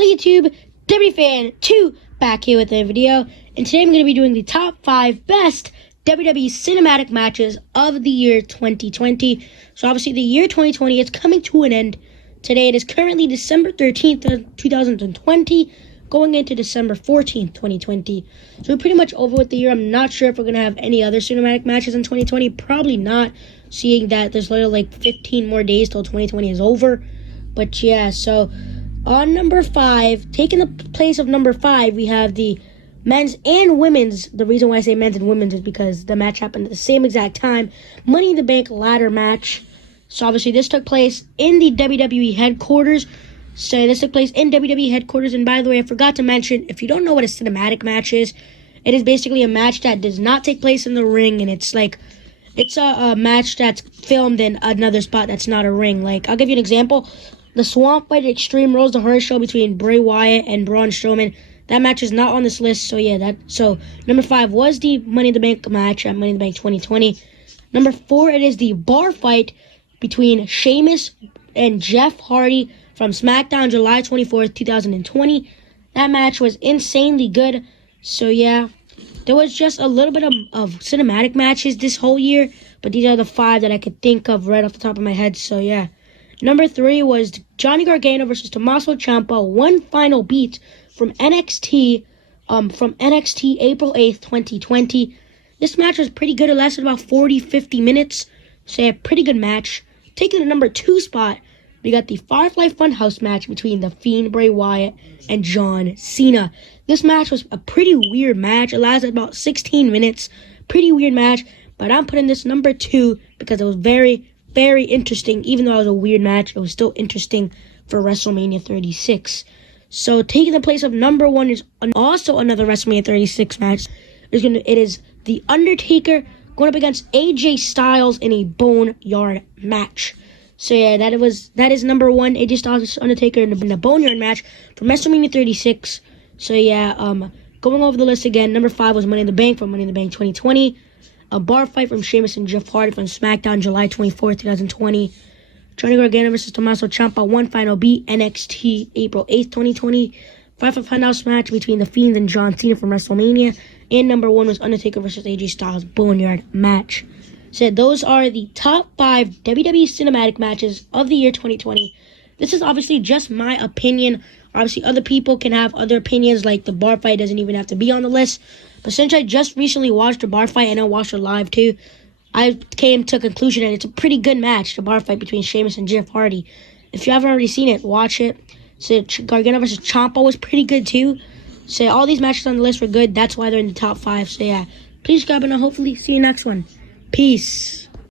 Hello YouTube, WFan2 back here with a video, and today I'm going to be doing the top 5 best WWE cinematic matches of the year 2020. So obviously the year 2020 is coming to an end. Today it is currently December 13th, 2020, going into December 14th, 2020. So we're pretty much over with the year. I'm not sure if we're going to have any other cinematic matches in 2020. Probably not, seeing that there's literally like 15 more days till 2020 is over. But yeah, so on number 5, taking the place of number 5, we have the men's and women's. The reason why I say men's and women's is because the match happened at the same exact time. Money in the Bank ladder match. So obviously this took place in the WWE headquarters. So this took place in WWE headquarters. And by the way, I forgot to mention, if you don't know what a cinematic match is, it is basically a match that does not take place in the ring. And it's like, it's a match that's filmed in another spot that's not a ring. Like, I'll give you an example. The Swamp Fight Extreme Rules the Horror Show between Bray Wyatt and Braun Strowman. That match is not on this list, so yeah, so number 5 was the Money in the Bank match at Money in the Bank 2020. Number 4, it is the bar fight between Sheamus and Jeff Hardy from SmackDown July 24th, 2020. That match was insanely good. So yeah, there was just a little bit of cinematic matches this whole year, but these are the 5 that I could think of right off the top of my head, so yeah. Number 3 was Johnny Gargano versus Tommaso Ciampa, One Final Beat from NXT, April 8th, 2020. This match was pretty good. It lasted about 40-50 minutes. So a pretty good match. Taking the number 2 spot, we got the Firefly Funhouse match between The Fiend, Bray Wyatt, and John Cena. This match was a pretty weird match. It lasted about 16 minutes. Pretty weird match. But I'm putting this number 2 because it was very interesting. Even though it was a weird match, it was still interesting for WrestleMania 36. So taking the place of number 1 is also another WrestleMania 36 match. It is The Undertaker going up against AJ Styles in a Boneyard match. So yeah, that is number 1, AJ Styles Undertaker in the Boneyard match for WrestleMania 36. So yeah, going over the list again, number 5 was Money in the Bank from Money in the Bank 2020. A bar fight from Sheamus and Jeff Hardy from SmackDown July 24th, 2020. Johnny Gargano versus Tommaso Ciampa, One Final Beat, NXT, April 8th, 2020. Firefly Funhouse match between The Fiend and John Cena from WrestleMania. And number 1 was Undertaker versus AJ Styles, Boneyard match. So those are the top 5 WWE cinematic matches of the year 2020. This is obviously just my opinion. Obviously, other people can have other opinions, like the bar fight doesn't even have to be on the list. But since I just recently watched the bar fight, and I watched it live too, I came to a conclusion that it's a pretty good match, the bar fight between Sheamus and Jeff Hardy. If you haven't already seen it, watch it. So Gargano versus Ciampa was pretty good too. So all these matches on the list were good. That's why they're in the top 5. So yeah, please subscribe and I'll hopefully see you next one. Peace.